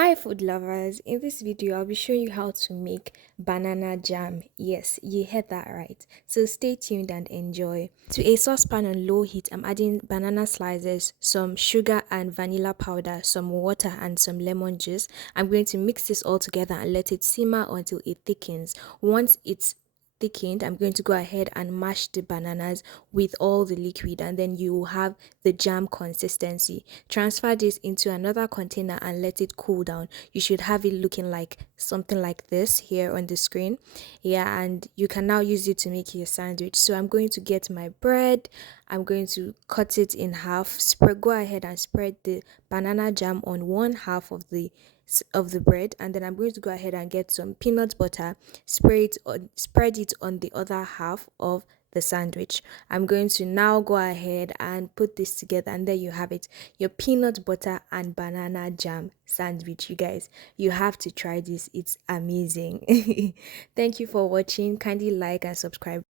Hi food lovers, in this video I'll be showing you how to make banana jam. Yes, you heard that right. So stay tuned and enjoy. To a saucepan on low heat, I'm adding banana slices, some sugar and vanilla powder, some water and some lemon juice. I'm going to mix this all together and let it simmer until it thickens. Once it's thickened, I'm going to go ahead and mash the bananas with all the liquid, and then you will have the jam consistency. Transfer this into another container and let it cool down. You should have it looking like something like this here on the screen. Yeah, and you can now use it to make your sandwich. So I'm going to get my bread. I'm going to cut it in half. Go ahead and spread the banana jam on one half of the bread, and then I'm going to go ahead and get some peanut butter, spread it on the other half of the sandwich. I'm going to now go ahead and put this together, and there you have it, your peanut butter and banana jam sandwich. You guys, you have to try this, it's amazing. Thank you for watching. Kindly like and subscribe.